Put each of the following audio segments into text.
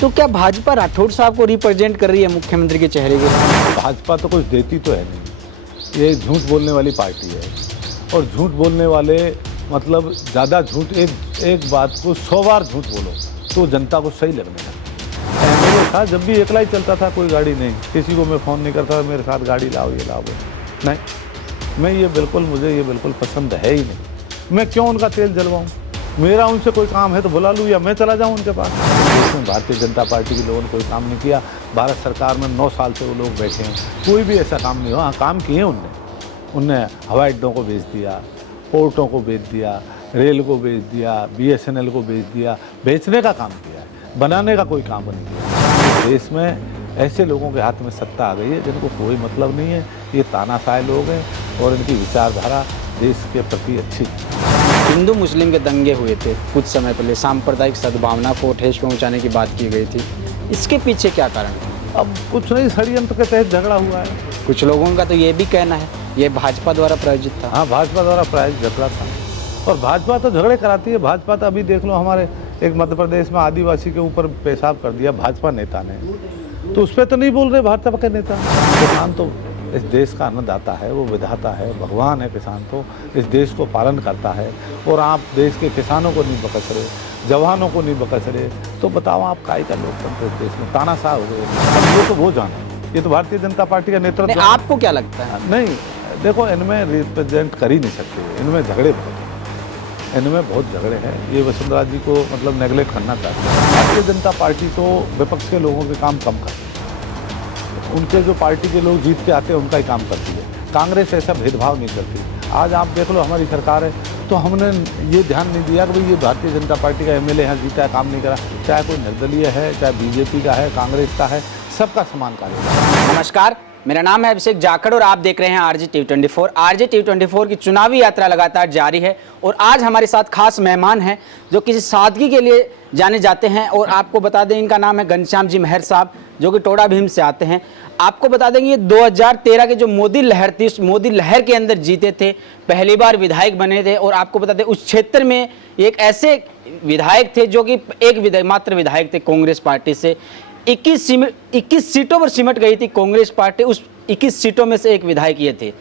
तो क्या भाजपा राठौड़ साहब को रिप्रेजेंट कर रही है मुख्यमंत्री के चेहरे के? भाजपा तो कुछ देती तो है नहीं, ये झूठ बोलने वाली पार्टी है। और झूठ बोलने वाले मतलब ज़्यादा झूठ, एक बात को 100 बार झूठ बोलो तो जनता को सही लगने लगता है। मेरे साथ जब भी अकेला ही चलता था, कोई गाड़ी नहीं, किसी को मैं फ़ोन नहीं करता था मेरे साथ गाड़ी लाओ ये लाओ, नहीं, मुझे ये बिल्कुल पसंद है ही नहीं। मैं क्यों उनका तेल जलवाऊँ? मेरा उनसे कोई काम है तो बुला लूँ या मैं चला जाऊँ उनके पास। देश में भारतीय जनता पार्टी के लोगों ने कोई काम नहीं किया। भारत सरकार में 9 साल से वो लोग बैठे हैं, कोई भी ऐसा काम नहीं हुआ। हाँ, काम किए उनने हवाई अड्डों को बेच दिया, पोर्टों को बेच दिया, रेल को बेच दिया, BSNL को बेच दिया। बेचने का काम किया है, बनाने का कोई काम नहीं किया। देश में ऐसे लोगों के हाथ में सत्ता आ गई है जिनको कोई मतलब नहीं है। ये तानाशाह लोग हैं और इनकी विचारधारा देश के प्रति अच्छी। हिंदू मुस्लिम के दंगे हुए थे कुछ समय पहले, सांप्रदायिक सद्भावना को ठेस पहुंचाने की बात की गई थी, इसके पीछे क्या कारण है? अब कुछ नहीं, षड्यंत्र के तहत झगड़ा हुआ है। कुछ लोगों का तो ये भी कहना है ये भाजपा द्वारा प्रायोजित था। हाँ, भाजपा द्वारा प्रायोजित झगड़ा था और भाजपा तो झगड़े कराती है। भाजपा तो अभी देख लो, हमारे एक मध्य प्रदेश में आदिवासी के ऊपर पेशाब कर दिया भाजपा नेता ने, तो उस पर तो नहीं बोल रहे भाजपा के नेता। किसान तो इस देश का अन्नदाता है, वो विधाता है, भगवान है। किसान तो इस देश को पालन करता है और आप देश के किसानों को नहीं बकस रहे, जवानों को नहीं बकस रहे, तो बताओ आप काय का लोकतंत्र इस देश में तानाशाह हो गए। अब ये तो वो जाने, ये तो भारतीय जनता पार्टी का नेतृत्व। आपको क्या लगता है? नहीं, देखो, इनमें रिप्रेजेंट कर ही नहीं सकते, इनमें झगड़े बहुत हैं, इनमें बहुत झगड़े हैं। ये वसुंधरा जी को मतलब नेगलेक्ट करना चाहते हैं। भारतीय जनता पार्टी तो विपक्ष के लोगों के काम कम करती है, उनके जो पार्टी के लोग जीत के आते हैं उनका ही काम करती है। कांग्रेस ऐसा भेदभाव नहीं करती। आज आप देख लो, हमारी सरकार है तो हमने ये ध्यान नहीं दिया कि भाई ये भारतीय जनता पार्टी का MLA यहाँ जीता है, काम नहीं करा। चाहे कोई निर्दलीय है, चाहे BJP का है, कांग्रेस का है, सबका समान कार्य। नमस्कार, मेरा नाम है अभिषेक जाखड़ और आप देख रहे हैं RJTV24। RJTV24 की चुनावी यात्रा लगातार जारी है और आज हमारे साथ खास मेहमान हैं जो किसी सादगी के लिए जाने जाते हैं। और आपको बता दें, इनका नाम है घनश्याम जी महर साहब, जो कि टोडा भीम से आते हैं। आपको बता देंगे ये 2013 के जो मोदी लहर थी, उस मोदी लहर के अंदर जीते थे, पहली बार विधायक बने थे। और आपको बता दें, उस क्षेत्र में एक ऐसे विधायक थे जो कि मात्र विधायक थे कांग्रेस पार्टी से। 21 सीटों पर सिमट गई थी कांग्रेस पार्टी, उस 21 सीटों में से एक विधायक ये थे।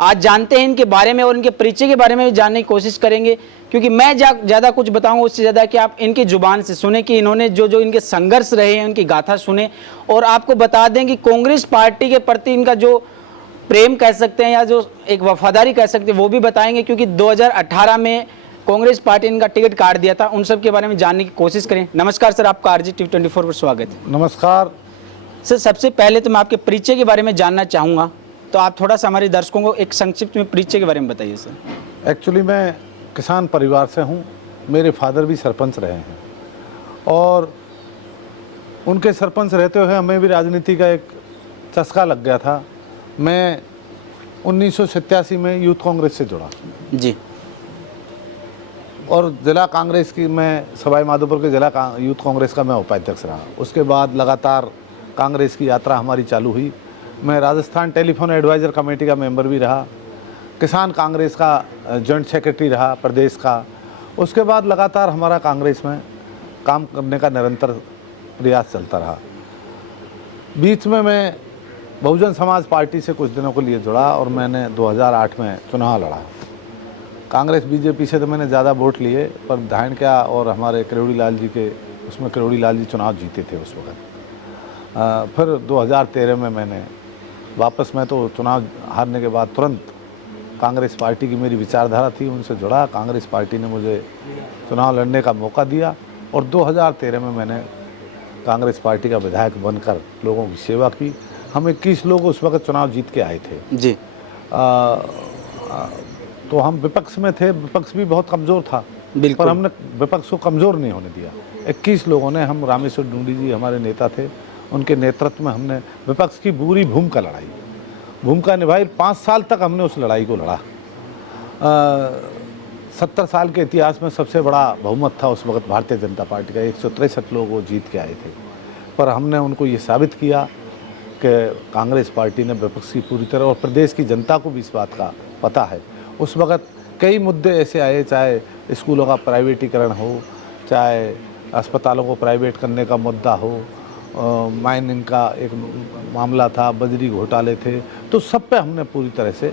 आज जानते हैं इनके बारे में और इनके परिचय के बारे में भी जानने की कोशिश करेंगे, क्योंकि मैं ज़्यादा कुछ बताऊंगा उससे ज़्यादा कि आप इनकी जुबान से सुने कि इन्होंने जो इनके संघर्ष रहे हैं उनकी गाथा सुने। और आपको बता दें कि कांग्रेस पार्टी के प्रति इनका जो प्रेम कह सकते हैं या जो एक वफादारी कह सकते हैं वो भी बताएंगे, क्योंकि 2018 में कांग्रेस पार्टी ने इनका टिकट काट दिया था। उन सब के बारे में जानने की कोशिश करें। नमस्कार सर, आपका RJTV24 पर स्वागत है। नमस्कार सर, सबसे पहले तो मैं आपके परिचय के बारे में जानना चाहूँगा, तो आप थोड़ा सा हमारे दर्शकों को एक संक्षिप्त में परिचय के बारे में बताइए सर। एक्चुअली मैं किसान परिवार से हूँ, मेरे फादर भी सरपंच रहे हैं और उनके सरपंच रहते हुए हमें भी राजनीति का एक चस्का लग गया था। मैं 1987 में यूथ कांग्रेस से जुड़ा जी, और जिला कांग्रेस की, मैं सवाई माधोपुर के जिला यूथ कांग्रेस का मैं उपाध्यक्ष रहा। उसके बाद लगातार कांग्रेस की यात्रा हमारी चालू हुई। मैं राजस्थान टेलीफोन एडवाइज़र कमेटी का मेंबर भी रहा, किसान कांग्रेस का जॉइंट सेक्रेटरी रहा प्रदेश का। उसके बाद लगातार हमारा कांग्रेस में काम करने का निरंतर प्रयास चलता रहा। बीच में मैं बहुजन समाज पार्टी से कुछ दिनों के लिए जुड़ा और मैंने 2008 में चुनाव लड़ा। कांग्रेस BJP से तो मैंने ज़्यादा वोट लिए, पर धानक्या और हमारे किरोड़ी लाल जी के, उसमें किरोड़ी लाल जी चुनाव जीते थे उस वक्त। फिर 2013 में मैंने वापस, मैं तो चुनाव हारने के बाद तुरंत कांग्रेस पार्टी की मेरी विचारधारा थी, उनसे जुड़ा। कांग्रेस पार्टी ने मुझे चुनाव लड़ने का मौका दिया और 2013 में मैंने कांग्रेस पार्टी का विधायक बनकर लोगों की सेवा की। हम 21 लोग उस वक्त चुनाव जीत के आए थे जी। तो हम विपक्ष में थे, विपक्ष भी बहुत कमज़ोर था, पर हमने विपक्ष को कमज़ोर नहीं होने दिया। 21 लोगों ने, हम रामेश्वर ढूंढी जी हमारे नेता थे, उनके नेतृत्व में हमने विपक्ष की पूरी भूमिका निभाई। 5 साल तक हमने उस लड़ाई को लड़ा। 70 साल के इतिहास में सबसे बड़ा बहुमत था उस वक्त भारतीय जनता पार्टी का, 163 लोग वो जीत के आए थे। पर हमने उनको ये साबित किया कि कांग्रेस पार्टी ने विपक्ष की पूरी तरह, और प्रदेश की जनता को भी इस बात का पता है, उस वक्त कई मुद्दे ऐसे आए, चाहे स्कूलों का प्राइवेटीकरण हो, चाहे अस्पतालों को प्राइवेट करने का मुद्दा हो, माइनिंग का एक मामला था, बजरी घोटाले थे, तो सब पे हमने पूरी तरह से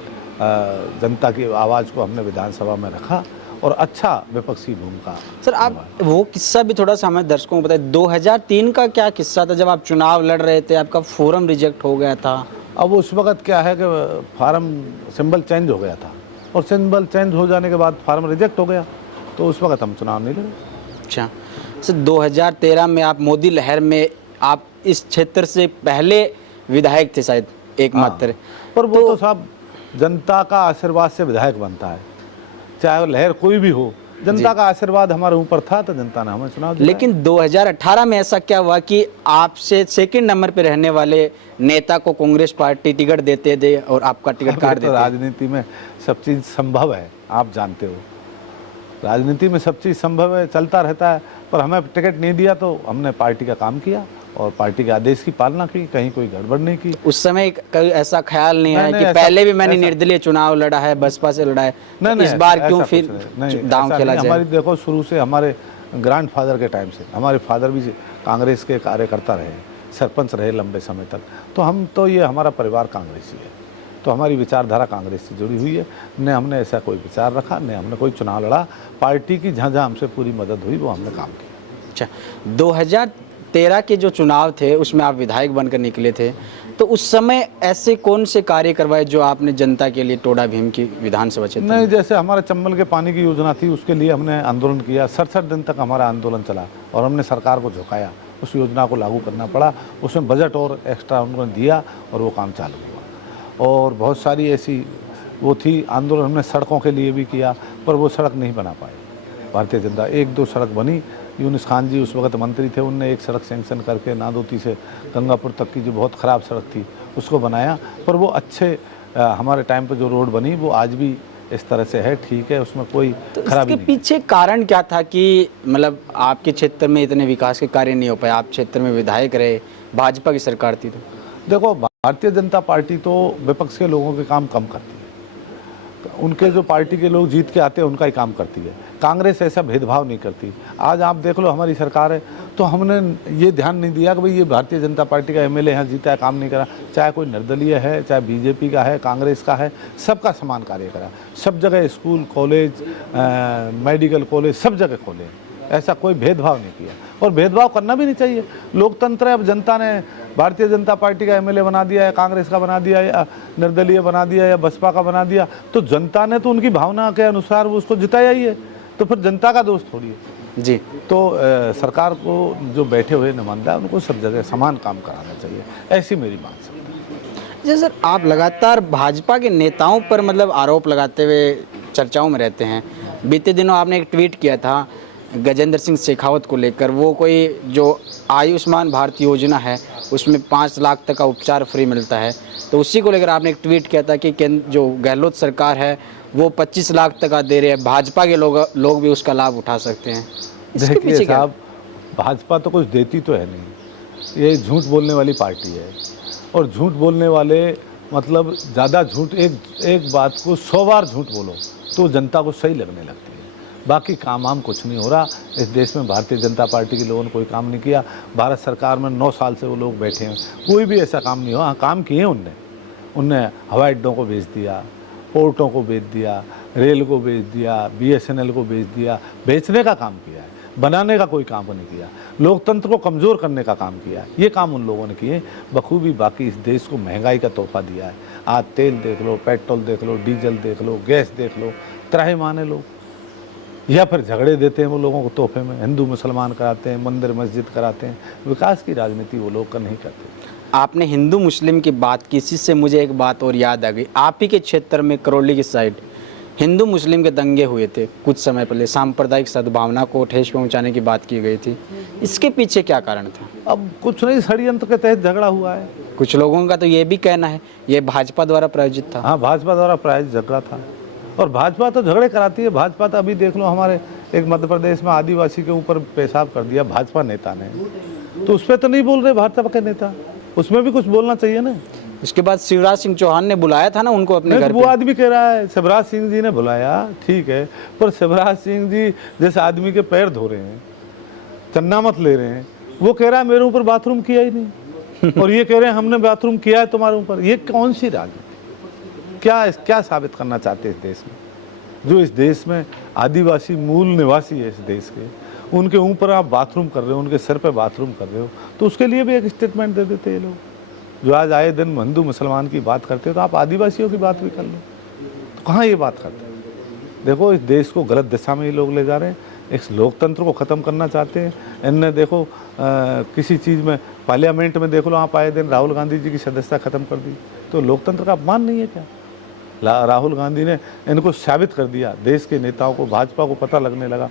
जनता की आवाज़ को हमने विधानसभा में रखा और अच्छा विपक्षी भूमिका। सर आप वो किस्सा भी थोड़ा सा हमें दर्शकों को बताएं, 2003 का क्या किस्सा था जब आप चुनाव लड़ रहे थे, आपका फोरम रिजेक्ट हो गया था? अब उस वक्त क्या है कि फार्म सिंबल चेंज हो गया था और सिंबल चेंज हो जाने के बाद फार्म रिजेक्ट हो गया, तो उस वक्त हम चुनाव नहीं लड़े। अच्छा सर, 2013 में आप मोदी लहर में आप इस क्षेत्र से पहले विधायक थे शायद एकमात्र। पर वो तो साहब जनता का आशीर्वाद से विधायक बनता है, चाहे वो लहर कोई भी हो, जनता का आशीर्वाद हमारे ऊपर था तो जनता ने हमें चुनाव दिया। लेकिन 2018 में ऐसा क्या हुआ कि आपसे सेकंड नंबर पे रहने वाले नेता को कांग्रेस पार्टी टिकट देते थे और आपका टिकट काट देते? राजनीति में सब चीज़ संभव है, आप जानते हो, राजनीति में सब चीज़ संभव है, चलता रहता है। पर हमें टिकट नहीं दिया तो हमने पार्टी का काम किया और पार्टी के आदेश की पालना की, कहीं कोई गड़बड़ नहीं की। उस समय कोई ऐसा ख्याल नहीं आया कि पहले भी मैंने निर्दलीय चुनाव लड़ा है, बसपा से लड़ा है, नहीं, इस बार क्यों ऐसा फिर दांव खेला जाए? हमारी देखो शुरू से हमारे ग्रैंडफादर के टाइम से हमारे फादर भी कांग्रेस के कार्यकर्ता रहे, सरपंच रहे लंबे समय तक, तो हम तो ये हमारा परिवार कांग्रेसी है, तो हमारी विचारधारा कांग्रेस से जुड़ी हुई है। न हमने ऐसा कोई विचार रखा, न हमने कोई चुनाव लड़ा, पार्टी की जहाँ जहाँ हमसे पूरी मदद हुई वो हमने काम किया। अच्छा, 2013 के जो चुनाव थे उसमें आप विधायक बनकर निकले थे, तो उस समय ऐसे कौन से कार्य करवाए जो आपने जनता के लिए टोडा भीम की विधानसभा क्षेत्र नहीं, जैसे हमारे चंबल के पानी की योजना थी, उसके लिए हमने आंदोलन किया, 67 दिन तक हमारा आंदोलन चला और हमने सरकार को झुकाया, उस योजना को लागू करना पड़ा, उसमें बजट और एक्स्ट्रा उन्होंने दिया और वो काम चालू हुआ। और बहुत सारी ऐसी वो थी आंदोलन हमने सड़कों के लिए भी किया, पर वो सड़क नहीं बना पाए भारतीय जनता। 1-2 सड़क बनी, यूनुस खान जी उस वक्त मंत्री थे, उनने एक सड़क सैंक्शन करके नादोती से गंगापुर तक की जो बहुत ख़राब सड़क थी उसको बनाया, पर वो अच्छे हमारे टाइम पर जो रोड बनी वो आज भी इस तरह से है, ठीक है, उसमें कोई खराबी नहीं। इसके पीछे कारण क्या था कि मतलब आपके क्षेत्र में इतने विकास के कार्य नहीं हो पाए? आप क्षेत्र में विधायक रहे, भाजपा की सरकार थी, तो देखो भारतीय जनता पार्टी तो विपक्ष के लोगों के काम कम करती है, उनके जो पार्टी के लोग जीत के आते हैं उनका ही काम करती है। कांग्रेस ऐसा भेदभाव नहीं करती। आज आप देख लो हमारी सरकार है तो हमने ये ध्यान नहीं दिया कि भाई ये भारतीय जनता पार्टी का एमएलए यहाँ जीता है, काम नहीं करा, चाहे कोई निर्दलीय है, चाहे बीजेपी का है, कांग्रेस का है, सबका समान कार्य करा। सब जगह स्कूल, कॉलेज, मेडिकल कॉलेज सब जगह खोले, ऐसा कोई भेदभाव नहीं किया और भेदभाव करना भी नहीं चाहिए। लोकतंत्र है, अब जनता ने भारतीय जनता पार्टी का एमएलए बना दिया, या कांग्रेस का बना दिया, या निर्दलीय बना दिया, या बसपा का बना दिया, तो जनता ने तो उनकी भावना के अनुसार वो उसको जिताया ही है, तो फिर जनता का दोष थोड़ी है जी। तो सरकार को जो बैठे हुए नुमाइंदा उनको सब जगह समान काम कराना चाहिए, ऐसी मेरी बात है। जी सर, आप लगातार भाजपा के नेताओं पर मतलब आरोप लगाते हुए चर्चाओं में रहते हैं। बीते दिनों आपने एक ट्वीट किया था गजेंद्र सिंह शेखावत को लेकर, वो कोई जो आयुष्मान भारत योजना है उसमें 5 लाख तक का उपचार फ्री मिलता है, तो उसी को लेकर आपने एक ट्वीट किया था कि जो गहलोत सरकार है वो 25 लाख तक का दे रहे हैं, भाजपा के लोग भी उसका लाभ उठा सकते हैं। देखिए साहब, भाजपा तो कुछ देती तो है नहीं, ये झूठ बोलने वाली पार्टी है और झूठ बोलने वाले मतलब ज़्यादा झूठ, एक बात को 100 बार झूठ बोलो तो जनता को सही लगने लगती है। बाकी काम वाम कुछ नहीं हो रहा इस देश में। भारतीय जनता पार्टी के लोगों ने कोई काम नहीं किया। भारत सरकार में 9 साल से वो लोग बैठे हैं, कोई भी ऐसा काम नहीं हुआ। हाँ, काम किए उनने हवाई अड्डों को बेच दिया, पोर्टों को बेच दिया, रेल को बेच दिया, BSNL को बेच दिया, बेचने का काम किया है, बनाने का कोई काम नहीं किया। लोकतंत्र को कमज़ोर करने का काम किया है, ये काम उन लोगों ने किए बखूबी। बाकी इस देश को महंगाई का तोहफा दिया है। आज तेल देख लो, पेट्रोल देख लो, डीजल देख लो, गैस देख लो, त्राहि माने लोग, या फिर झगड़े देते हैं वो लोगों को तोहफे में, हिंदू मुसलमान कराते हैं, मंदिर मस्जिद कराते हैं। विकास की राजनीति वो लोग नहीं करते। आपने हिंदू मुस्लिम की बात की, इसी से मुझे एक बात और याद आ गई। आप ही के क्षेत्र में करौली की साइड हिंदू मुस्लिम के दंगे हुए थे कुछ समय पहले, सांप्रदायिक सद्भावना को ठेस पहुंचाने की बात की गई थी, इसके पीछे क्या कारण था? अब कुछ नहीं, षड्यंत्र के तहत झगड़ा हुआ है। कुछ लोगों का तो ये भी कहना है ये भाजपा द्वारा प्रायोजित था। हाँ, भाजपा द्वारा प्रायोजित झगड़ा था और भाजपा तो झगड़े कराती है। भाजपा तो अभी देख लो, हमारे एक मध्य प्रदेश में आदिवासी के ऊपर पेशाब कर दिया भाजपा नेता ने, तो उस पर तो नहीं बोल रहे भाजपा के नेता, उसमें भी कुछ बोलना चाहिए ना। इसके बाद शिवराज सिंह चौहान ने बुलाया था ना उनको अपने घर वो आदमी कह रहा है शिवराज सिंह जी ने बुलाया, ठीक है, पर शिवराज सिंह जी जैसे आदमी के पैर धो रहे हैं, चन्ना मत ले रहे हैं, वो कह रहा है मेरे ऊपर बाथरूम किया ही नहीं और ये कह रहे हैं हमने बाथरूम किया है तुम्हारे ऊपर। ये कौन सी राजनीति, क्या साबित करना चाहते हैं इस देश में? जो इस देश में आदिवासी मूल निवासी है इस देश के, उनके ऊपर आप बाथरूम कर रहे हो, उनके सिर पे बाथरूम कर रहे हो, तो उसके लिए भी एक स्टेटमेंट दे देते ये लोग। जो आज आए दिन हिंदू मुसलमान की बात करते हो तो आप आदिवासियों की बात भी कर लो, तो कहाँ ये बात करते हैं? देखो इस देश को गलत दिशा में ये लोग ले जा रहे हैं, इस लोकतंत्र को ख़त्म करना चाहते हैं। इनने देखो किसी चीज़ में पार्लियामेंट में देख लो, आप आए दिन राहुल गांधी जी की सदस्यता ख़त्म कर दी, तो लोकतंत्र का अपमान नहीं है क्या? राहुल गांधी ने इनको साबित कर दिया, देश के नेताओं को, भाजपा को पता लगने लगा।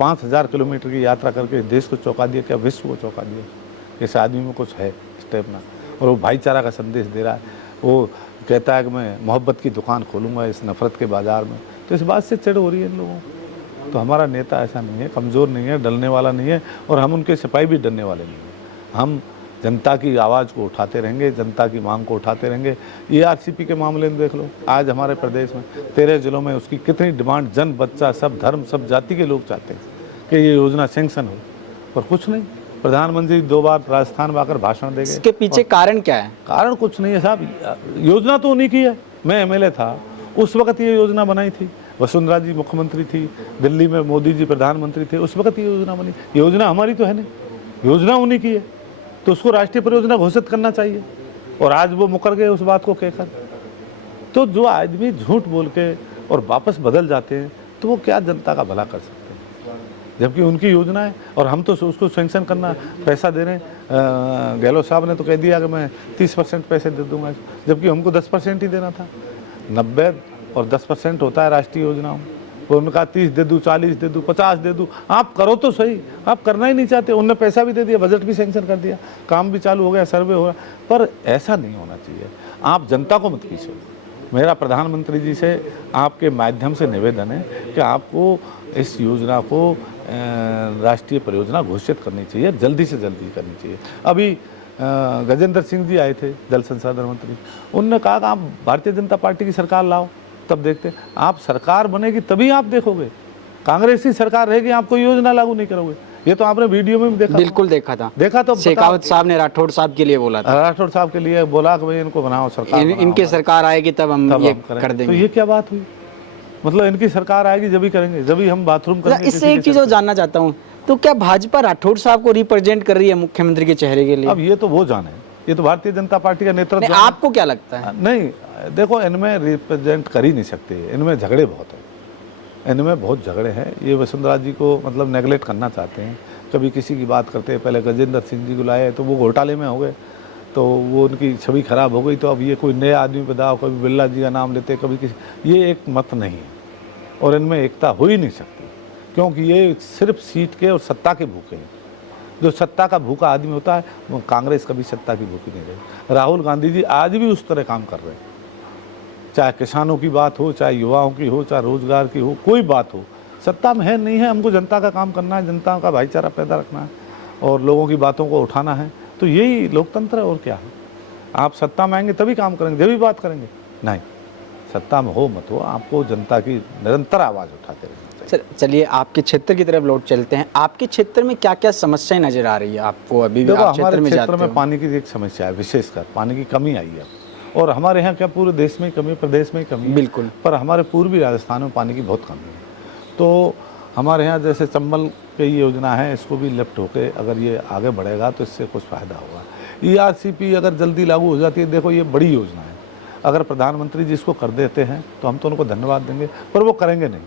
5000 किलोमीटर की यात्रा करके देश को चौंका दिया, क्या विश्व को चौंका दिया। इस आदमी में कुछ है स्टेपना, और वो भाईचारा का संदेश दे रहा है। वो कहता है कि मैं मोहब्बत की दुकान खोलूँगा इस नफ़रत के बाज़ार में, तो इस बात से चिढ़ हो रही है इन लोगों को। तो हमारा नेता ऐसा नहीं है, कमज़ोर नहीं है, डरने वाला नहीं है, और हम उनके सिपाही भी डरने वाले नहीं हैं। हम जनता की आवाज़ को उठाते रहेंगे, जनता की मांग को उठाते रहेंगे। ERCP के मामले में देख लो, आज हमारे प्रदेश में 13 जिलों में उसकी कितनी डिमांड जन, बच्चा, सब धर्म, सब जाति के लोग चाहते हैं कि ये योजना सैंक्शन हो, पर कुछ नहीं। प्रधानमंत्री 2 बार राजस्थान में आकर भाषण देंगे। इसके पीछे कारण क्या है? कारण कुछ नहीं है साहब, योजना तो उन्हीं की है। मैं MLA था, उस वक्त ये योजना बनाई थी, वसुंधरा जी मुख्यमंत्री थी, दिल्ली में मोदी जी प्रधानमंत्री थे, उस वक्त ये योजना बनी। योजना हमारी तो है नहीं, योजना उन्हीं की है, तो उसको राष्ट्रीय परियोजना घोषित करना चाहिए। और आज वो मुकर गए उस बात को कहकर। तो जो आदमी झूठ बोल के और वापस बदल जाते हैं, तो वो क्या जनता का भला कर सकते हैं, जबकि उनकी योजना है और हम तो उसको सैंक्शन करना, पैसा दे रहे हैं। गहलोत साहब ने तो कह दिया कि मैं 30% पैसे दे दूंगा, जबकि हमको 10% ही देना था। 90 और 10% होता है राष्ट्रीय योजनाओं। वो उन्होंने कहा 30 दे दूँ, 40 दे दूँ, 50 दे दूँ। आप करो तो सही, आप करना ही नहीं चाहते। उनने पैसा भी दे दिया, बजट भी सैंक्शन कर दिया, काम भी चालू हो गया, सर्वे हो गया, पर ऐसा नहीं होना चाहिए। आप जनता को मत पीछे। मेरा प्रधानमंत्री जी से आपके माध्यम से निवेदन है कि आपको इस योजना को राष्ट्रीय परियोजना घोषित करनी चाहिए, जल्दी से जल्दी करनी चाहिए। अभी गजेंद्र सिंह जी आए थे, जल संसाधन मंत्री, उन्होंने कहा कि आप भारतीय जनता पार्टी की सरकार लाओ, तब देखते। आप सरकार बनेगी तभी आप देखोगे, कांग्रेस की सरकार रहेगी आप कोई योजना लागू नहीं करोगे। ये तो आपने वीडियो में भी देखा, बिल्कुल देखा था। देखा तो शेखावत साहब ने राठौड़ साहब के लिए बोला था, राठौड़ साहब के लिए बोला कि भाई इनको बनाओ सरकार, इनकी सरकार आएगी तब हम ये कर देंगे। तो ये क्या बात हुई? मतलब इनकी सरकार आएगी जब ही करेंगे, जब ही हम बाथरूम करेंगे। इससे एक चीज और जानना चाहता हूँ, तो क्या भाजपा राठौड़ साहब को रिप्रेजेंट कर रही है मुख्यमंत्री के चेहरे के लिए? अब ये तो वो जाने, ये तो भारतीय जनता पार्टी का नेतृत्व। आपको क्या लगता है? नहीं देखो, इनमें रिप्रेजेंट कर ही नहीं सकते, इनमें झगड़े बहुत हैं, इनमें बहुत झगड़े हैं। ये वसुंधरा जी को मतलब नेगलेक्ट करना चाहते हैं, कभी किसी की बात करते हैं। पहले गजेंद्र सिंह जी को लाए तो वो घोटाले में हो गए, तो वो उनकी छवि खराब हो गई। तो अब ये कोई नए आदमी पे दाव, कभी बिरला जी का नाम लेते, कभी किसी, ये एक मत नहीं है और इनमें एकता हो ही नहीं सकती, क्योंकि ये सिर्फ सीट के और सत्ता के भूखे हैं। जो सत्ता का भूखा आदमी होता है, वो कांग्रेस कभी सत्ता की भूखी नहीं रही। राहुल गांधी जी आज भी उस तरह काम कर रहे हैं, चाहे किसानों की बात हो, चाहे युवाओं की हो, चाहे रोजगार की हो, कोई बात हो। सत्ता में है नहीं है, हमको जनता का काम करना है, जनता का भाईचारा पैदा रखना है और लोगों की बातों को उठाना है। तो यही लोकतंत्र है और क्या है। आप सत्ता में आएंगे तभी काम करेंगे, जब भी बात करेंगे। नहीं, सत्ता में हो मत हो, आपको जनता की निरंतर आवाज़ उठाते रहना चाहिए। चलिए आपके क्षेत्र की तरफ लौट चलते हैं। आपके क्षेत्र में क्या क्या समस्याएं नजर आ रही है आपको? अभी भी आप क्षेत्र में जाते हो? में पानी की एक समस्या है, विशेषकर पानी की कमी आई है। और हमारे यहाँ क्या पूरे देश में ही कमी, प्रदेश में ही कमी है, बिल्कुल, पर हमारे पूर्वी राजस्थान में पानी की बहुत कमी है। तो हमारे यहाँ जैसे चंबल की योजना है, इसको भी लेफ्ट होके अगर ये आगे बढ़ेगा तो इससे कुछ फ़ायदा होगा। ERCP अगर जल्दी लागू हो जाती है, देखो ये बड़ी योजना है, अगर प्रधानमंत्री जी इसको कर देते हैं तो हम तो उनको धन्यवाद देंगे, पर वो करेंगे नहीं,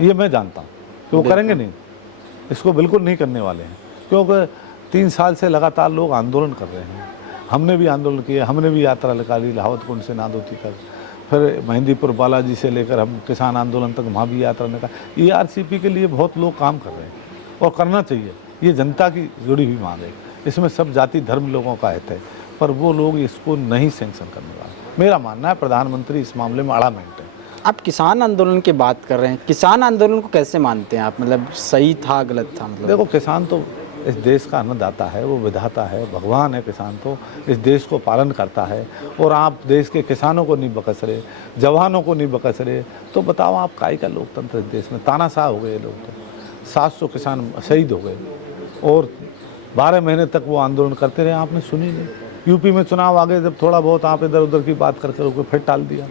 ये मैं जानता हूँ कि वो करेंगे नहीं, इसको बिल्कुल नहीं करने वाले हैं। क्योंकि 3 साल से लगातार लोग आंदोलन कर रहे हैं, हमने भी आंदोलन किया, हमने भी यात्रा निकाली लाहौत कुंड से नादोती तक, फिर मेहंदीपुर बालाजी से लेकर हम किसान आंदोलन तक, वहाँ भी यात्रा निकाली। ERCP के लिए बहुत लोग काम कर रहे हैं और करना चाहिए, ये जनता की जुड़ी हुई मांग है, इसमें सब जाति धर्म लोगों का हित है, पर वो लोग इसको नहीं सैंक्शन करने वाले। मेरा मानना है प्रधानमंत्री इस मामले में अड़ामेंट है। आप किसान आंदोलन की बात कर रहे हैं, किसान आंदोलन को कैसे मानते हैं आप? मतलब सही था, गलत था? मतलब देखो, किसान तो इस देश का अन्नदाता है, वो विधाता है, भगवान है। किसान तो इस देश को पालन करता है और आप देश के किसानों को नहीं बकस रहे, जवानों को नहीं बकस रहे, तो बताओ आप काहे का लोकतंत्र इस देश में? तानाशाह हो गए लोग, तो 700 किसान शहीद हो गए, और 12 महीने तक वो आंदोलन करते रहे, आपने सुनी नहीं। यूपी में चुनाव आ गए, जब थोड़ा बहुत आप इधर उधर की बात करके उसको फिर टाल दिया।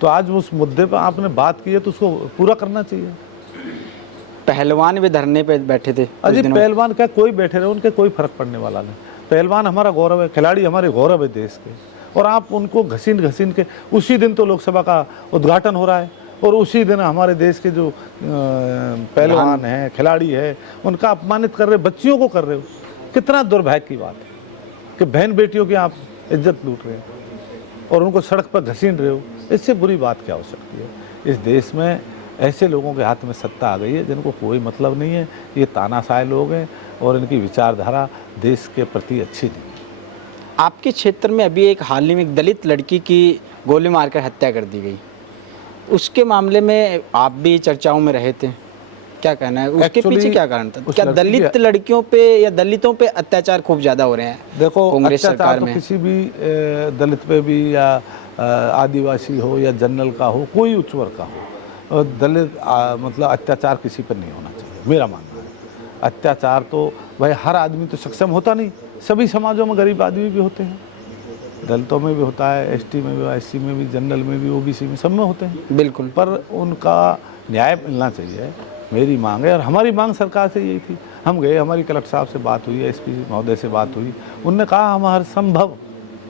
तो आज उस मुद्दे पर आपने बात की है तो उसको पूरा करना चाहिए। पहलवान भी धरने पे बैठे थे कुछ अजी दिनों। पहलवान क्या कोई बैठे रहे, उनके कोई फर्क पड़ने वाला नहीं। पहलवान हमारा गौरव है, खिलाड़ी हमारे गौरव है देश के, और आप उनको घसीट घसीट के, उसी दिन तो लोकसभा का उद्घाटन हो रहा है और उसी दिन हमारे देश के जो पहलवान हैं, खिलाड़ी है, उनका अपमानित कर रहे, बच्चियों को कर रहे हो। कितना दुर्भाग्य की बात है कि बहन बेटियों की आप इज्जत लूट रहे हो और उनको सड़क पर घसीट रहे हो। इससे बुरी बात क्या हो सकती है। इस देश में ऐसे लोगों के हाथ में सत्ता आ गई है जिनको कोई मतलब नहीं है। ये तानाशाह लोग हैं और इनकी विचारधारा देश के प्रति अच्छी नहीं है। आपके क्षेत्र में अभी एक हाल ही में एक दलित लड़की की गोली मारकर हत्या कर दी गई, उसके मामले में आप भी चर्चाओं में रहे थे, क्या कहना है? उसके Actually, पीछे क्या कारण था? उस क्या लड़की दलित लड़कियों पे या दलितों पे अत्याचार खूब ज़्यादा हो रहे हैं देखो, कांग्रेस सरकार अत्याचार तो में? किसी भी दलित पे भी, या आदिवासी हो या जनरल का हो, कोई उच्च वर्ग का हो, दलित मतलब अत्याचार किसी पर नहीं होना चाहिए, मेरा मानना है। अत्याचार तो भाई हर आदमी तो सक्षम होता नहीं, सभी समाजों में गरीब आदमी भी होते हैं, दलितों में भी होता है, एसटी में भी, एससी में भी, जनरल में भी, ओबीसी में, सब में होते हैं। बिल्कुल। पर उनका न्याय मिलना चाहिए, मेरी मांग है। और हमारी मांग सरकार से यही थी। हम गए, हमारी कलेक्टर साहब से बात हुई, एसपी महोदय से बात हुई, उनने कहा हम हर संभव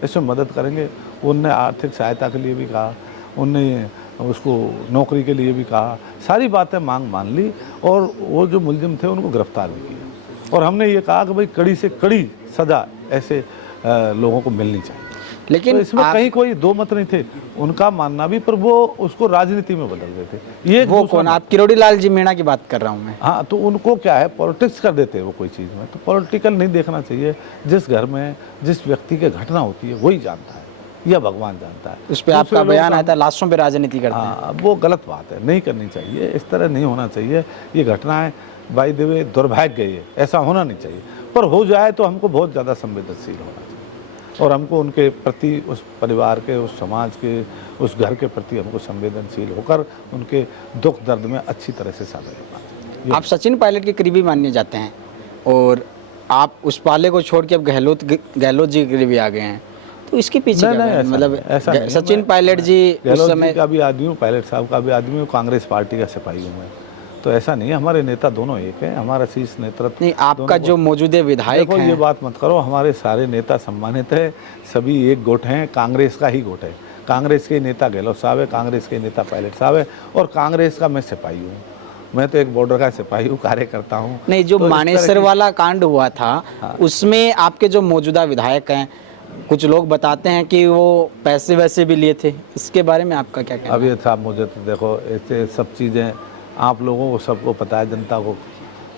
इसमें मदद करेंगे। उनने आर्थिक सहायता के लिए भी कहा, उनने उसको नौकरी के लिए भी कहा, सारी बातें मांग मान ली और वो जो मुलजिम थे उनको गिरफ्तार भी किया। और हमने ये कहा कि भाई कड़ी से कड़ी सज़ा ऐसे लोगों को मिलनी चाहिए। लेकिन तो इसमें कहीं कोई दो मत नहीं थे, उनका मानना भी, पर वो उसको राजनीति में बदल देते। ये वो कौन? आप किरोड़ी लाल जी मीणा की बात कर रहा हूँ मैं। हाँ, तो उनको क्या है, पॉलिटिक्स कर देते हैं वो कोई चीज़ में। तो पॉलिटिकल नहीं देखना चाहिए। जिस घर में जिस व्यक्ति की घटना होती है वही जानता है या भगवान जानता है। उस पर आपका बयान आया था लाशों पे राजनीति करते हैं। हाँ, वो गलत बात है, नहीं करनी चाहिए, इस तरह नहीं होना चाहिए। ये घटनाएं बाय द वे दुर्भाग्य है, ऐसा होना नहीं चाहिए। पर हो जाए तो हमको बहुत ज़्यादा संवेदनशील होना चाहिए और हमको उनके प्रति, उस परिवार के, उस समाज के, उस घर के प्रति हमको संवेदनशील होकर उनके दुख दर्द में अच्छी तरह से शामिल होना चाहिए। आप सचिन पायलट के करीबी मानने जाते हैं और आप उस पाले को छोड़ के अब गहलोत जी के करीबी आ गए हैं, तो इसके पीछे क्या है? मतलब सचिन पायलट जी उस समय का भी आदमी हूँ, पायलट साहब का भी आदमी हूँ, कांग्रेस पार्टी का सिपाही हूँ मैं। तो ऐसा नहीं है, हमारे नेता दोनों एक हैं, हमारा शीर्ष नेतृत्व नहीं। आपका जो मौजूदा विधायक देखो, है, ये बात मत करो, हमारे सारे नेता सम्मानित है, सभी एक गुट हैं, कांग्रेस का ही गुट है। कांग्रेस के नेता गहलोत साहब है, कांग्रेस के नेता पायलट साहब है और कांग्रेस का मैं सिपाही हूँ। मैं तो एक बॉर्डर का सिपाही हूँ, कार्यकर्ता हूँ। नहीं, जो तो मानेसर वाला कांड हुआ था उसमें आपके जो मौजूदा विधायक हैं, कुछ लोग बताते हैं कि वो पैसे वैसे भी लिए थे, इसके बारे में आपका क्या कहना है? अब ये साहब, मुझे तो देखो, ऐसे सब चीज़ें आप लोगों को सबको पता है, जनता को,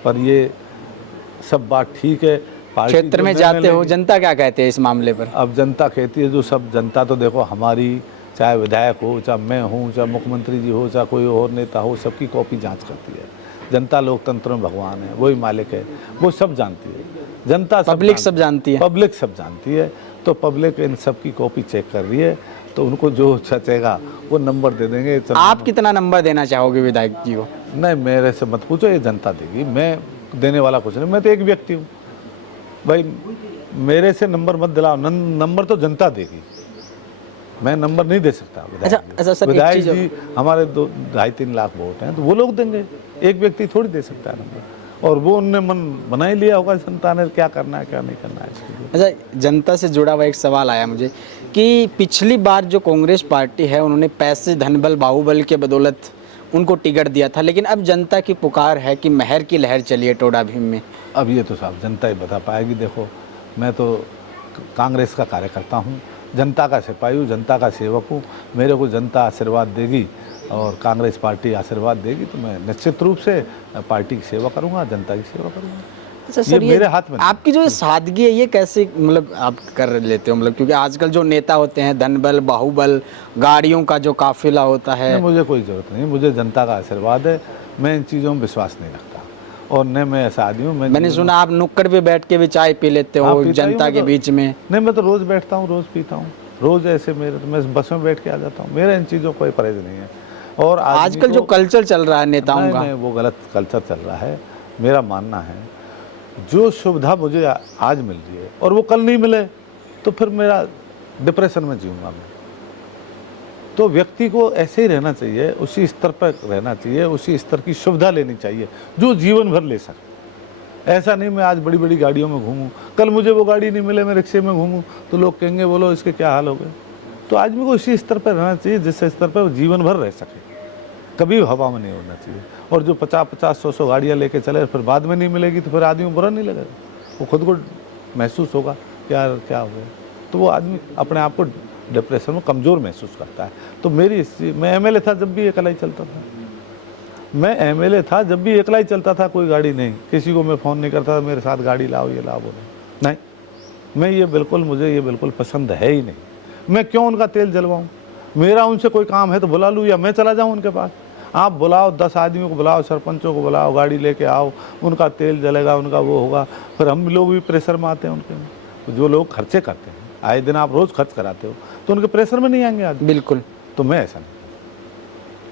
पर ये सब बात ठीक है। क्षेत्र में जाते हो, जनता क्या कहते हैं इस मामले पर? अब जनता कहती है जो सब, जनता तो देखो हमारी, चाहे विधायक हो, चाहे मैं हूँ, चाहे मुख्यमंत्री जी हो, चाहे कोई और नेता हो, सबकी कॉपी जांच करती है। जनता लोकतंत्र में भगवान है, वही मालिक है, वो सब जानती है। जनता पब्लिक सब जानती है, पब्लिक सब जानती है। तो पब्लिक इन सब की कॉपी चेक कर रही है, तो उनको जो जचेगा वो नंबर दे देंगे। आप कितना नंबर देना चाहोगे विधायक जी को? नहीं, मेरे से मत पूछो, ये जनता देगी, मैं देने वाला कुछ नहीं, मैं तो एक व्यक्ति हूँ भाई, मेरे से नंबर मत दिलाओ, नंबर तो जनता देगी, मैं नंबर नहीं दे सकता। अच्छा सर, विधायक जी हमारे 2-2.5-3 लाख वोट हैं, तो वो लोग देंगे, एक व्यक्ति थोड़ी दे सकता है नंबर। और वो उनने मन बना ही लिया होगा जनता ने, क्या करना है क्या नहीं करना है इसके लिए। अच्छा, जनता से जुड़ा हुआ एक सवाल आया मुझे कि पिछली बार जो कांग्रेस पार्टी है उन्होंने पैसे, धनबल, बाहुबल के बदौलत उनको टिकट दिया था, लेकिन अब जनता की पुकार है कि महर की लहर चली है टोडा भीम में। अब ये तो साहब जनता ही बता पाएगी। देखो, मैं तो कांग्रेस का कार्यकर्ता हूँ, जनता का सिपाही हूँ, जनता का सेवक हूँ। मेरे को जनता आशीर्वाद देगी और कांग्रेस पार्टी आशीर्वाद देगी तो मैं निश्चित रूप से पार्टी की सेवा करूँगा, जनता की सेवा करूँगा। अच्छा सर, ये मेरे हाथ में। आपकी जो सादगी है ये कैसे मतलब आप कर लेते हो? मतलब क्योंकि आजकल जो नेता होते हैं, धनबल, बाहुबल, गाड़ियों का जो काफिला होता है। नहीं, मुझे कोई ज़रूरत नहीं, मुझे जनता का आशीर्वाद है, मैं इन चीज़ों में विश्वास नहीं रखता और न मैं ऐसा आदमी हूँ। मैंने सुना आप नुक्कड़ पे बैठ के भी चाय पी लेते हो जनता के बीच में। नहीं, मैं तो रोज़ बैठता हूँ, रोज़ पीता हूँ, रोज़ ऐसे मेरे, मैं बस में बैठ के आ जाता हूँ, मेरा इन चीज़ों कोई परहेज नहीं है। और आजकल जो कल्चर चल रहा है नेताओं का, वो गलत कल्चर चल रहा है। मेरा मानना है जो सुविधा मुझे आज मिल रही है और वो कल नहीं मिले तो फिर मेरा डिप्रेशन में जीऊँगा मैं। तो व्यक्ति को ऐसे ही रहना चाहिए, उसी स्तर पर रहना चाहिए, उसी स्तर की सुविधा लेनी चाहिए जो जीवन भर ले सके। ऐसा नहीं मैं आज बड़ी बड़ी गाड़ियों में घूमूं, कल मुझे वो गाड़ी नहीं मिले मैं रिक्शे में घूमूं तो लोग कहेंगे बोलो इसके क्या हाल हो गए। तो आदमी को इसी स्तर पर रहना चाहिए जिस स्तर पर वो जीवन भर रह सके, कभी हवा में नहीं होना चाहिए। और जो 50-50, 100-100 गाड़ियाँ लेके चले फिर बाद में नहीं मिलेगी तो फिर आदमी को बुरा नहीं लगेगा, वो खुद को महसूस होगा यार क्या हो गया, तो वो आदमी अपने आप को डिप्रेशन में कमज़ोर महसूस करता है। तो मैं एमएलए था जब भी अकेला ही चलता था, मैं एमएलए था जब भी अकेला ही चलता था, कोई गाड़ी नहीं, किसी को मैं फ़ोन नहीं करता था मेरे साथ गाड़ी लाओ ये लाओ बोलो नहीं। मुझे ये बिल्कुल पसंद है ही नहीं। मैं क्यों उनका तेल जलवाऊँ, मेरा उनसे कोई काम है तो बुला लूँ या मैं चला जाऊँ उनके पास। आप बुलाओ 10 आदमियों को बुलाओ, सरपंचों को बुलाओ, गाड़ी लेके आओ, उनका तेल जलेगा, उनका वो होगा, फिर हम लोग भी प्रेशर में आते हैं उनके में। जो लोग खर्चे करते हैं आए दिन, आप रोज़ खर्च कराते हो तो उनके प्रेशर में नहीं आएंगे आदमी। बिल्कुल। तो मैं ऐसा नहीं,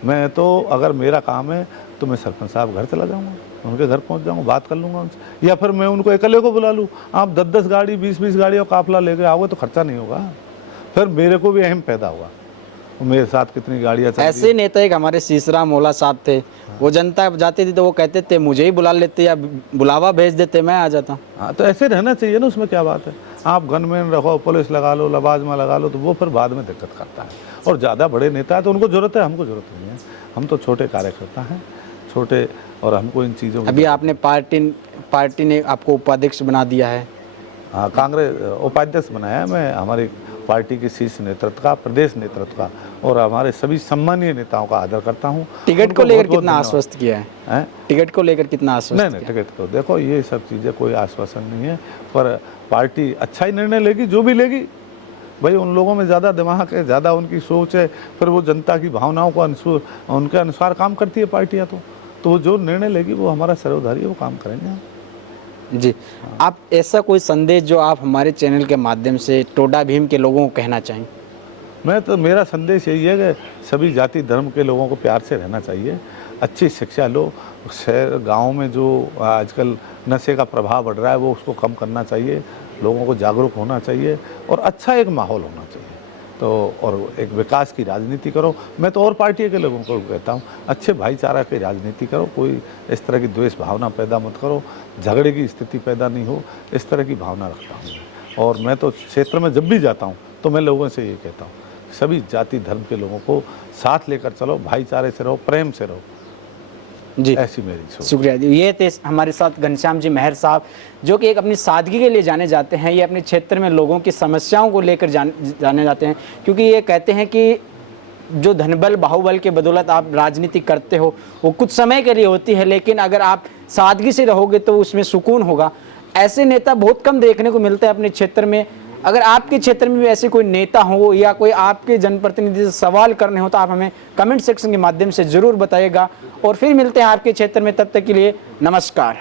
मैं तो अगर मेरा काम है तो मैं सरपंच साहब घर चला जाऊँगा, उनके घर पहुँच जाऊँगा, बात कर लूँगा उनसे, या फिर मैं उनको अकेले को बुला लूँ। आप 10-10 गाड़ी 20-20 गाड़ियों का काफिला लेके आओगे तो खर्चा नहीं होगा, फिर मेरे को भी अहम पैदा होगा मेरे साथ कितनी गाड़ियाँ चल रही हैं। ऐसे नेता एक हमारे सीसराम मोला साहब थे, वो जनता जाती थी तो वो कहते थे मुझे ही बुला लेते या बुलावा भेज देते मैं आ जाता। हाँ तो ऐसे रहना चाहिए ना, उसमें क्या बात है। आप गनमैन रखो, पुलिस लगा लो, लबाजमा लगा लो, तो वो फिर बाद में दिक्कत करता है। और ज़्यादा बड़े नेता है तो उनको ज़रूरत है, हमको ज़रूरत नहीं है, हम तो छोटे कार्यकर्ता हैं, छोटे, और हमको इन चीज़ों में। अभी आपने पार्टी ने आपको उपाध्यक्ष बना दिया है। हाँ, कांग्रेस उपाध्यक्ष बनाया है मैं, हमारी पार्टी के शीर्ष नेतृत्व का, प्रदेश नेतृत्व का, और हमारे सभी सम्मानीय नेताओं का आदर करता हूँ। टिकट को लेकर कितना आश्वस्त किया है? टिकट को लेकर कितना आश्वस्त? नहीं, टिकट को देखो ये सब चीज़ें कोई आश्वासन नहीं है, पर पार्टी अच्छा ही निर्णय लेगी, जो भी लेगी। भाई उन लोगों में ज़्यादा दिमाग है, ज़्यादा उनकी सोच है, फिर वो जनता की भावनाओं को उनके अनुसार काम करती है पार्टियाँ। तो वो जो निर्णय लेगी वो हमारा सर्वधारी है, वो काम करेंगे हम। जी, आप ऐसा कोई संदेश जो आप हमारे चैनल के माध्यम से टोडा भीम के लोगों को कहना चाहें? मेरा संदेश यही है कि सभी जाति धर्म के लोगों को प्यार से रहना चाहिए, अच्छी शिक्षा लो, शहर गाँव में जो आजकल नशे का प्रभाव बढ़ रहा है वो उसको कम करना चाहिए, लोगों को जागरूक होना चाहिए और अच्छा एक माहौल होना चाहिए। तो और एक विकास की राजनीति करो। मैं तो और पार्टी के लोगों को कहता हूँ अच्छे भाईचारा की राजनीति करो, कोई इस तरह की द्वेष भावना पैदा मत करो, झगड़े की स्थिति पैदा नहीं हो, इस तरह की भावना रखता हूँ। और मैं तो क्षेत्र में जब भी जाता हूँ तो मैं लोगों से ये कहता हूँ सभी जाति धर्म के लोगों को साथ लेकर चलो, भाईचारे से रहो, प्रेम से रहो। जी, ऐसी मेरी सोच। शुक्रिया जी। ये थे हमारे साथ घनश्याम जी महर साहब, जो कि एक अपनी सादगी के लिए जाने जाते हैं। ये अपने क्षेत्र में लोगों की समस्याओं को लेकर जाने जाते हैं, क्योंकि ये कहते हैं कि जो धनबल बाहुबल के बदौलत आप राजनीति करते हो वो कुछ समय के लिए होती है, लेकिन अगर आप सादगी से रहोगे तो उसमें सुकून होगा। ऐसे नेता बहुत कम देखने को मिलते हैं अपने क्षेत्र में। अगर आपके क्षेत्र में भी ऐसे कोई नेता हो या कोई आपके जनप्रतिनिधि से सवाल करने हो तो आप हमें कमेंट सेक्शन के माध्यम से ज़रूर बताइएगा। और फिर मिलते हैं आपके क्षेत्र में, तब तक के लिए नमस्कार।